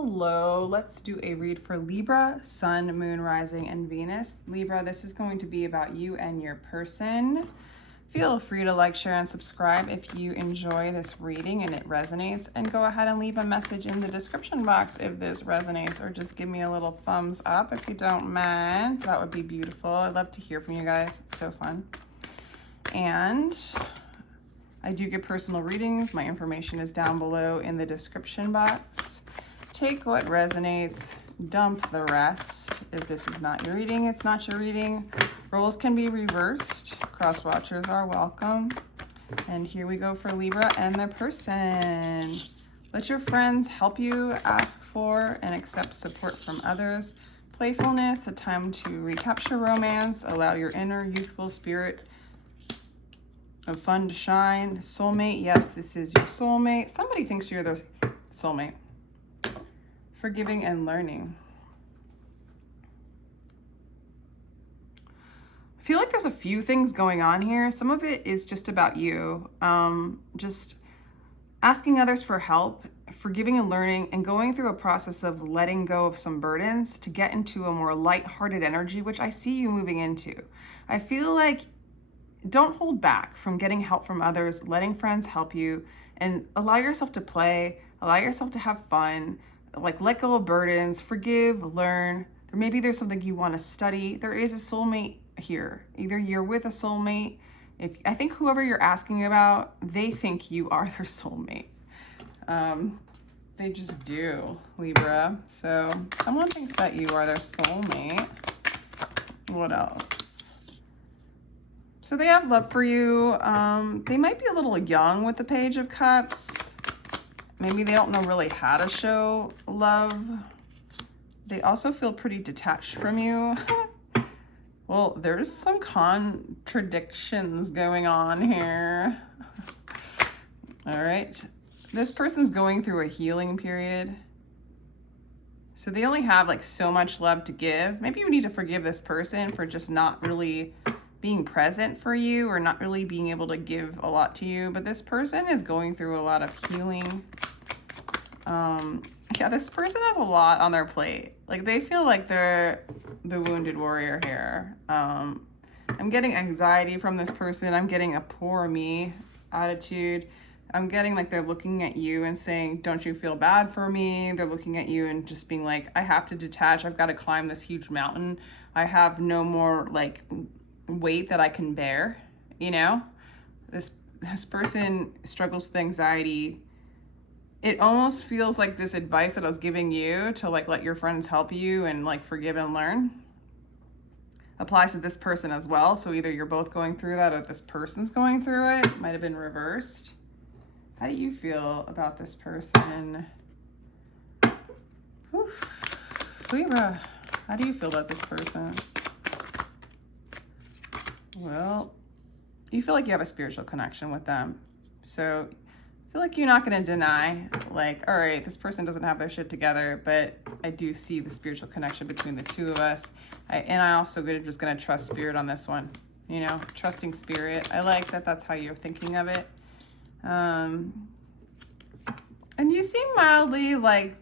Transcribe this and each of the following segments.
Hello, let's do a read for Libra, Sun, Moon, Rising, and Venus. Libra, this is going to be about you and your person. Feel free to like, share, and subscribe if you enjoy this reading and it resonates, and go ahead and leave a message in the description box if this resonates, or just give me a little thumbs up if you don't mind. That would be beautiful. I'd love to hear from you guys. It's so fun. And I do get personal readings. My information is down below in the description box. Take what resonates, dump the rest. If this is not your reading, it's not your reading. Roles can be reversed. Cross watchers are welcome. And here we go for Libra and their person. Let your friends help you, ask for and accept support from others. Playfulness, a time to recapture romance. Allow your inner youthful spirit of fun to shine. Soulmate, yes, this is your soulmate. Somebody thinks you're their soulmate. Forgiving and learning. I feel like there's a few things going on here. Some of it is just about you. Just asking others for help, forgiving and learning, and going through a process of letting go of some burdens to get into a more lighthearted energy, which I see you moving into. I feel like don't hold back from getting help from others, letting friends help you, and allow yourself to play, allow yourself to have fun. Like, let go of burdens, forgive, learn. Maybe there's something you want to study. There is a soulmate here. Either you're with a soulmate. I think whoever you're asking about, they think you are their soulmate. They just do, Libra. So someone thinks that you are their soulmate. What else? So they have love for you. They might be a little young with the Page of Cups. Maybe they don't know really how to show love. They also feel pretty detached from you. Well, there's some contradictions going on here. All right. This person's going through a healing period. So they only have like so much love to give. Maybe you need to forgive this person for just not really being present for you, or not really being able to give a lot to you. But this person is going through a lot of healing. Yeah, this person has a lot on their plate. Like, they feel like they're the wounded warrior here. I'm getting anxiety from this person. I'm getting a poor me attitude. I'm getting like they're looking at you and saying, don't you feel bad for me? They're looking at you and just being like, I have to detach. I've got to climb this huge mountain. I have no more like weight that I can bear. You know, this person struggles with anxiety. It almost feels like this advice that I was giving you to like let your friends help you and like forgive and learn applies to this person as well. So either you're both going through that, or this person's going through it. Might have been reversed. How do you feel about this person? Whew. Libra, how do you feel about this person? Well, you feel like you have a spiritual connection with them. So I feel like you're not going to deny, like, all right, this person doesn't have their shit together, but I do see the spiritual connection between the two of us. I also just going to trust spirit on this one, you know, trusting spirit. I like that that's how you're thinking of it. And you seem mildly like,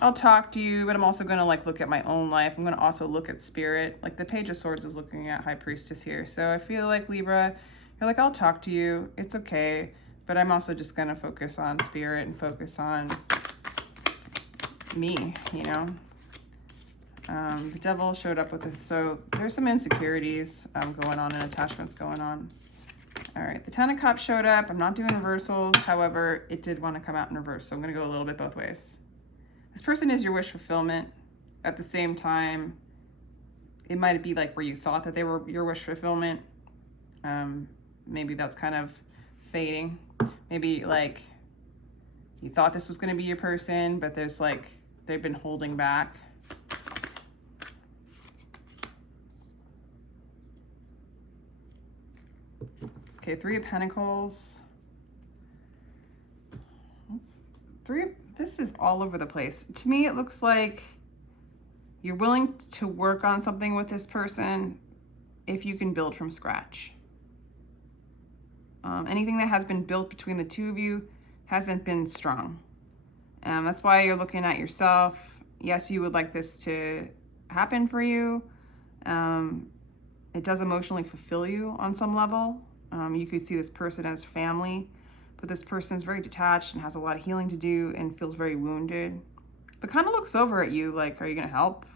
I'll talk to you, but I'm also going to like look at my own life. I'm going to also look at spirit. Like the Page of Swords is looking at High Priestess here. So I feel like, Libra, you're like, I'll talk to you. It's okay. But I'm also just going to focus on spirit and focus on me, you know. The Devil showed up with it. So there's some insecurities going on and attachments going on. All right. The Ten of Cups showed up. I'm not doing reversals. However, it did want to come out in reverse. So I'm going to go a little bit both ways. This person is your wish fulfillment. At the same time, it might be like where you thought that they were your wish fulfillment. Maybe that's kind of fading. Maybe like you thought this was going to be your person, but there's like they've been holding back. Okay, Three of Pentacles. This is all over the place. To me, it looks like you're willing to work on something with this person if you can build from scratch. Anything that has been built between the two of you hasn't been strong. That's why you're looking at yourself. Yes, you would like this to happen for you. It does emotionally fulfill you on some level. You could see this person as family, but this person is very detached and has a lot of healing to do and feels very wounded, but kind of looks over at you like, are you going to help?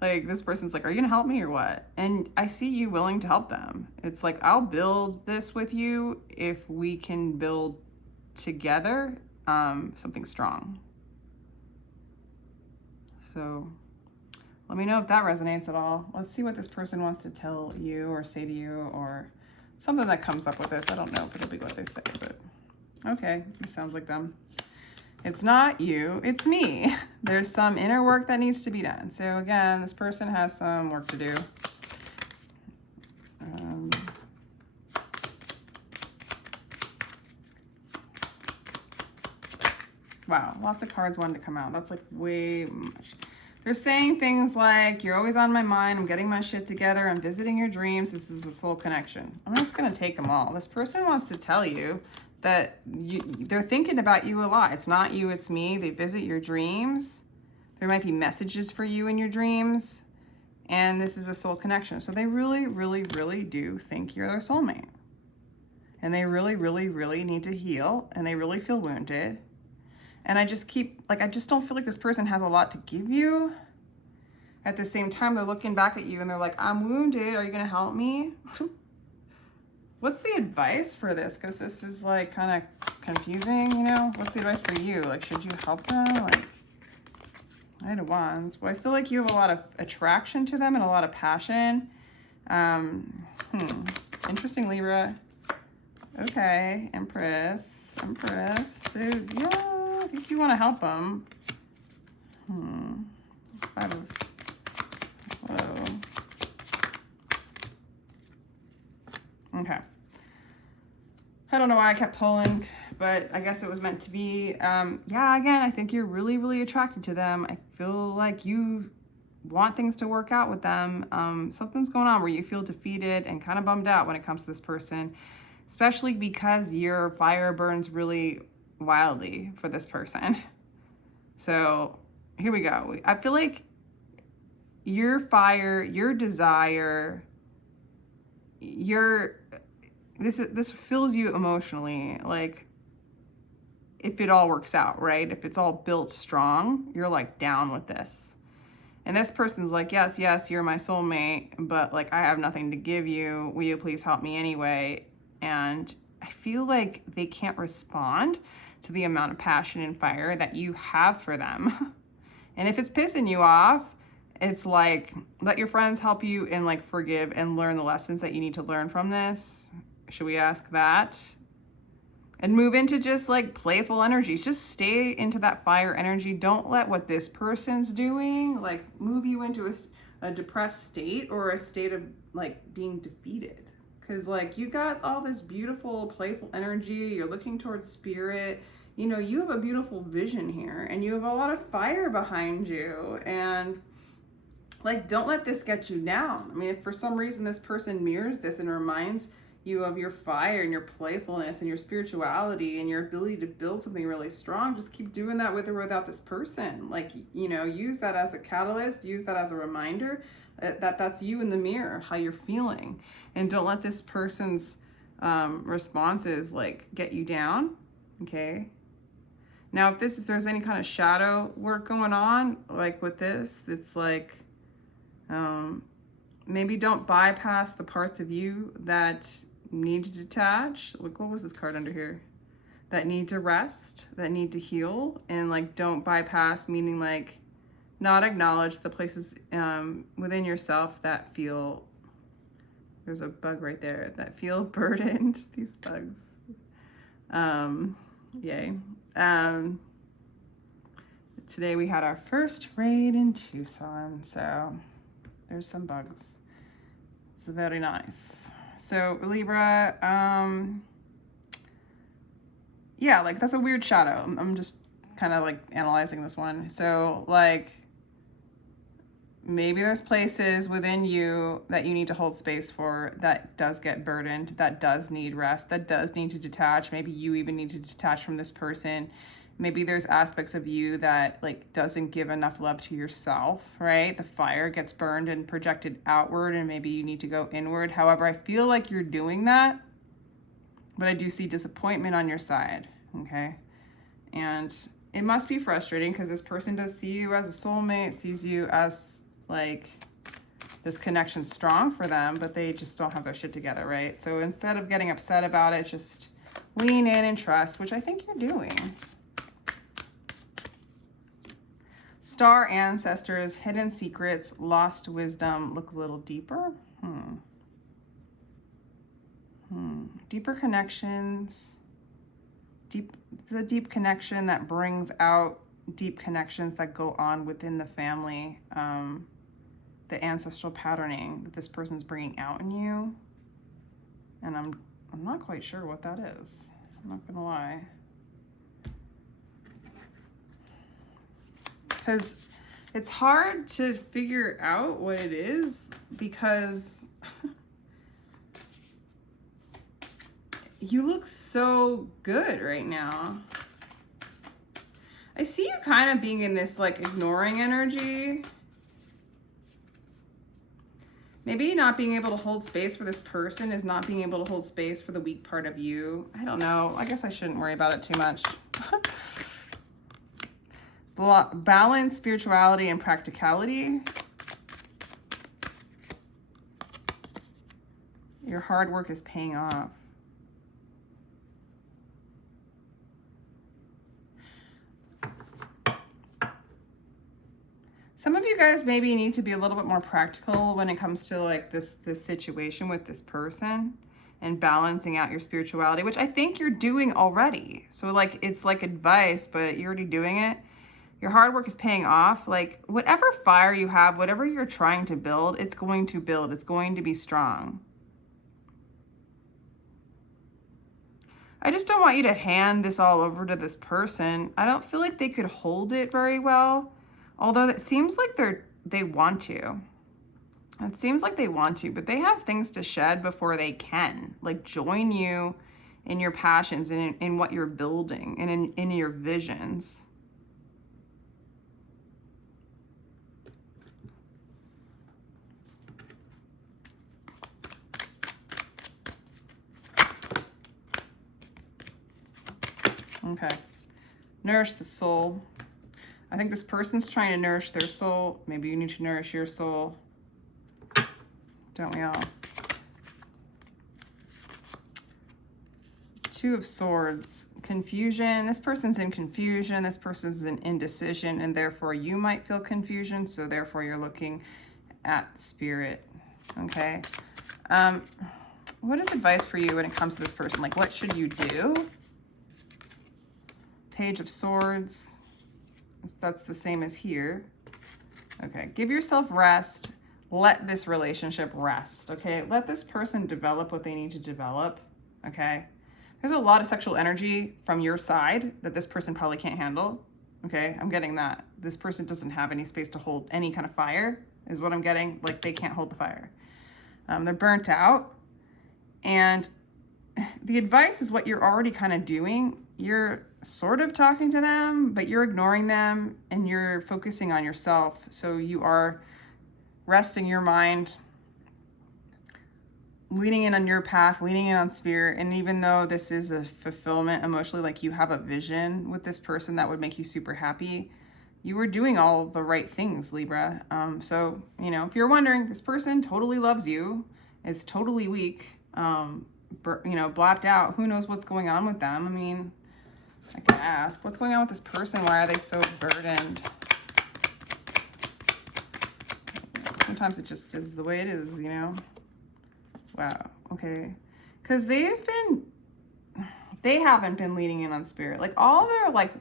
Like this person's like, are you going to help me or what? And I see you willing to help them. It's like, I'll build this with you if we can build together something strong. So let me know if that resonates at all. Let's see what this person wants to tell you or say to you, or something that comes up with this. I don't know if it'll be what they say, but okay, it sounds like them. It's not you, it's me. There's some inner work that needs to be done. So again, this person has some work to do. Wow, lots of cards wanted to come out. That's like way much. They're saying things like, you're always on my mind, I'm getting my shit together, I'm visiting your dreams, this is a soul connection. I'm just gonna take them all. This person wants to tell you that they're thinking about you a lot. It's not you, it's me. They visit your dreams. There might be messages for you in your dreams. And this is a soul connection. So they really, really, really do think you're their soulmate. And they really, really, really need to heal. And they really feel wounded. And I just don't feel like this person has a lot to give you. At the same time, they're looking back at you and they're like, I'm wounded. Are you going to help me? What's the advice for this? Because this is like kind of confusing, you know? What's the advice for you? Like, should you help them? Like, Knight of Wands. Well, I feel like you have a lot of attraction to them and a lot of passion. Interesting, Libra. Okay, Empress. So, yeah, I think you want to help them. Five of... Whoa. Okay. I don't know why I kept pulling, but I guess it was meant to be. Yeah, again, I think you're really, really attracted to them. I feel like you want things to work out with them. Something's going on where you feel defeated and kind of bummed out when it comes to this person, especially because your fire burns really wildly for this person. So here we go. I feel like your fire, your desire, this fills you emotionally. Like, if it all works out, right? If it's all built strong, you're like down with this. And this person's like, yes, you're my soulmate, but like, I have nothing to give you. Will you please help me anyway? And I feel like they can't respond to the amount of passion and fire that you have for them. And if it's pissing you off, it's like, let your friends help you and like forgive and learn the lessons that you need to learn from this. Should we ask that? And move into just like playful energies. Just stay into that fire energy. Don't let what this person's doing like move you into a depressed state or a state of like being defeated. Because like you got all this beautiful playful energy. You're looking towards spirit. You know, you have a beautiful vision here and you have a lot of fire behind you. And like, don't let this get you down. I mean, if for some reason this person mirrors this and reminds you of your fire and your playfulness and your spirituality and your ability to build something really strong, just keep doing that with or without this person. Like, you know, use that as a catalyst, use that as a reminder that that's you in the mirror, how you're feeling. And don't let this person's responses like get you down, okay? Now, if there's any kind of shadow work going on, like with this, it's like, maybe don't bypass the parts of you that need to detach. Like, what was this card under here? That need to rest, that need to heal, and like don't bypass, meaning like not acknowledge the places within yourself that feel, there's a bug right there, that feel burdened. These bugs. Yay. Today we had our first raid in Tucson, so there's some bugs. It's very nice. So Libra, yeah, like that's a weird shadow. I'm just kind of like analyzing this one. So like maybe there's places within you that you need to hold space for that does get burdened, that does need rest, that does need to detach. Maybe you even need to detach from this person Maybe there's aspects of you that like doesn't give enough love to yourself, right? The fire gets burned and projected outward, and maybe you need to go inward. However, I feel like you're doing that, but I do see disappointment on your side, okay? And it must be frustrating because this person does see you as a soulmate, sees you as like this connection strong for them, but they just don't have their shit together, right? So instead of getting upset about it, just lean in and trust, which I think you're doing. Star ancestors, hidden secrets, lost wisdom. Look a little deeper. Deeper connections. The deep connection that brings out deep connections that go on within the family. The ancestral patterning that this person's bringing out in you. And I'm not quite sure what that is. I'm not gonna lie. Because it's hard to figure out what it is because you look so good right now. I see you kind of being in this like ignoring energy. Maybe not being able to hold space for this person is not being able to hold space for the weak part of you. I don't know. I guess I shouldn't worry about it too much. Balance, spirituality, and practicality. Your hard work is paying off. Some of you guys maybe need to be a little bit more practical when it comes to like this situation with this person and balancing out your spirituality, which I think you're doing already. So like, it's like advice, but you're already doing it. Your hard work is paying off. Like whatever fire you have, whatever you're trying to build, it's going to build. It's going to be strong. I just don't want you to hand this all over to this person. I don't feel like they could hold it very well. Although it seems like they want to. It seems like they want to, but they have things to shed before they can. Like join you in your passions and in what you're building and in your visions. Okay. Nourish the soul. I think this person's trying to nourish their soul. Maybe you need to nourish your soul. Don't we all? Two of Swords. Confusion. This person's in confusion. This person's in indecision, and therefore you might feel confusion. So therefore you're looking at spirit. Okay. What is advice for you when it comes to this person? Like, what should you do? Page of Swords. That's the same as here. Okay, give yourself rest. Let this relationship rest, okay? Let this person develop what they need to develop, okay? There's a lot of sexual energy from your side that this person probably can't handle, okay? I'm getting that. This person doesn't have any space to hold any kind of fire, is what I'm getting. Like, they can't hold the fire. They're burnt out. And the advice is what you're already kind of doing. You're sort of talking to them, but you're ignoring them and you're focusing on yourself. So you are resting your mind, leaning in on your path, leaning in on spirit. And even though this is a fulfillment emotionally, like you have a vision with this person that would make you super happy, you were doing all the right things, Libra. So, you know, if you're wondering, this person totally loves you, is totally weak, blapped out. Who knows what's going on with them? I mean, I could ask, what's going on with this person? Why are they so burdened? Sometimes it just is the way it is, you know? Wow, okay. Because they haven't been leaning in on spirit. Like all their, like,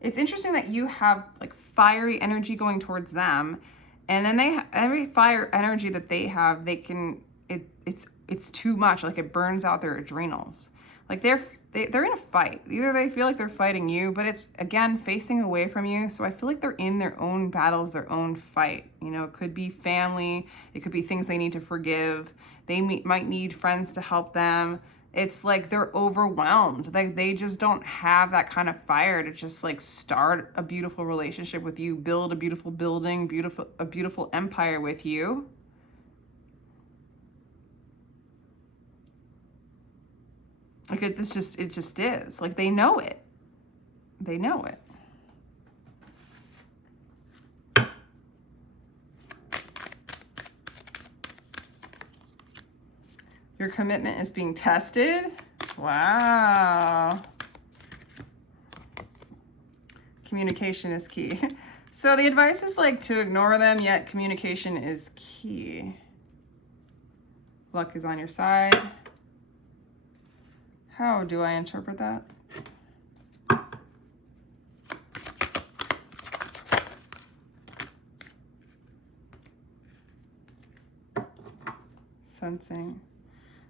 it's interesting that you have like fiery energy going towards them. And then every fire energy that they have, it's too much. Like it burns out their adrenals. Like they're in a fight. Either they feel like they're fighting you, but it's, again, facing away from you. So I feel like they're in their own battles, their own fight. You know, it could be family. It could be things they need to forgive. They might need friends to help them. it's like they're overwhelmed. Like they just don't have that kind of fire to just like start a beautiful relationship with you, build a beautiful building, a beautiful empire with you. Like it just is. Like they know it. They know it. Your commitment is being tested. Wow. Communication is key. So the advice is like to ignore them, yet communication is key. Luck is on your side. How do I interpret that? Sensing.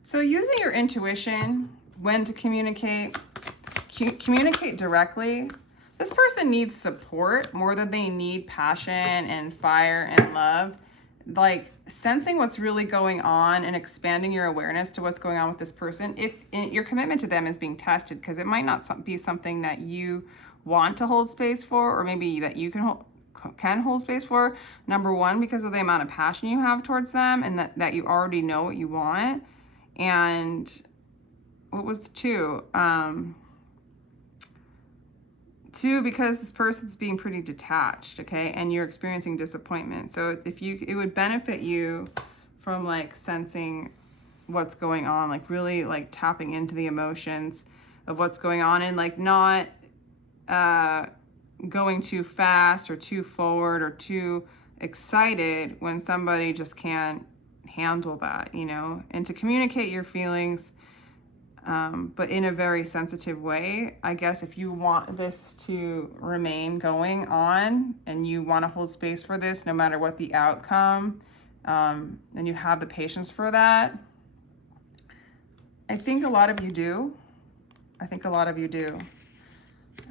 So using your intuition when to communicate directly. This person needs support more than they need passion and fire and love. Like sensing what's really going on and expanding your awareness to what's going on with this person. If your commitment to them is being tested, because it might not be something that you want to hold space for, or maybe that you can hold space for. Number one, because of the amount of passion you have towards them, and that you already know what you want. And what was the two? Two, because this person's being pretty detached, okay? And you're experiencing disappointment. So it would benefit you from like sensing what's going on, like really like tapping into the emotions of what's going on, and like not going too fast or too forward or too excited when somebody just can't handle that, you know, and to communicate your feelings, but in a very sensitive way. I guess if you want this to remain going on and you want to hold space for this, no matter what the outcome, and you have the patience for that, I think a lot of you do. I think a lot of you do.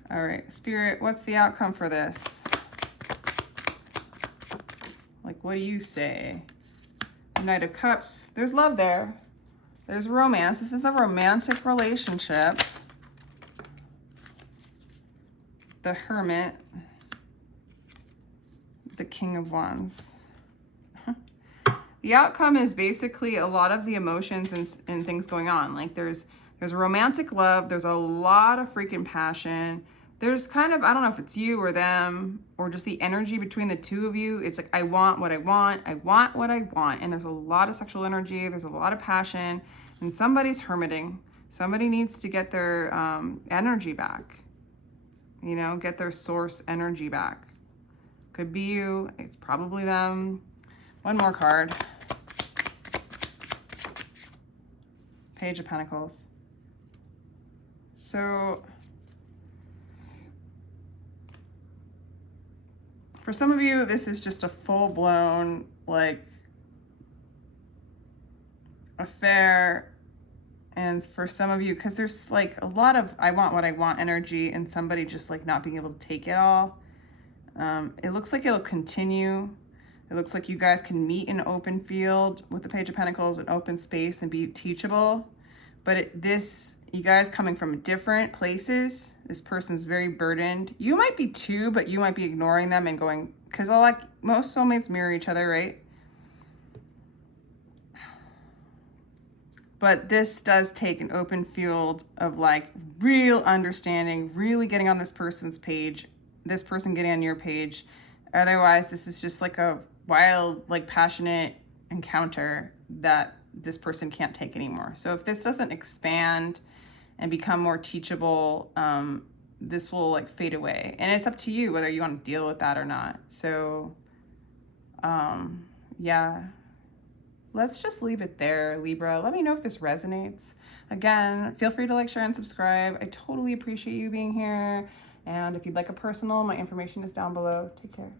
All right, Spirit, what's the outcome for this? Like, what do you say? Knight of Cups. There's love there. There's romance. This is a romantic relationship. The Hermit. The King of Wands. The outcome is basically a lot of the emotions and things going on. Like there's romantic love. There's a lot of freaking passion. There's kind of, I don't know if it's you or them or just the energy between the two of you. It's like, I want what I want. I want what I want. And there's a lot of sexual energy. There's a lot of passion. And somebody's hermiting. Somebody needs to get their energy back. You know, get their source energy back. Could be you. It's probably them. One more card. Page of Pentacles. So for some of you, this is just a full-blown, like, affair. And for some of you, because there's like a lot of I want what I want energy and somebody just like not being able to take it all. It looks like it'll continue. It looks like you guys can meet in an open field with the Page of Pentacles, an open space, and be teachable. But you guys coming from different places. This person's very burdened. You might be too, but you might be ignoring them and going, because most soulmates mirror each other, right? But this does take an open field of like real understanding, really getting on this person's page, this person getting on your page. Otherwise, this is just like a wild, like passionate encounter that this person can't take anymore. So if this doesn't expand and become more teachable, this will like fade away. And it's up to you whether you want to deal with that or not. So, yeah. Let's just leave it there, Libra. Let me know if this resonates. Again, feel free to like, share, and subscribe. I totally appreciate you being here. And if you'd like a personal, my information is down below. Take care.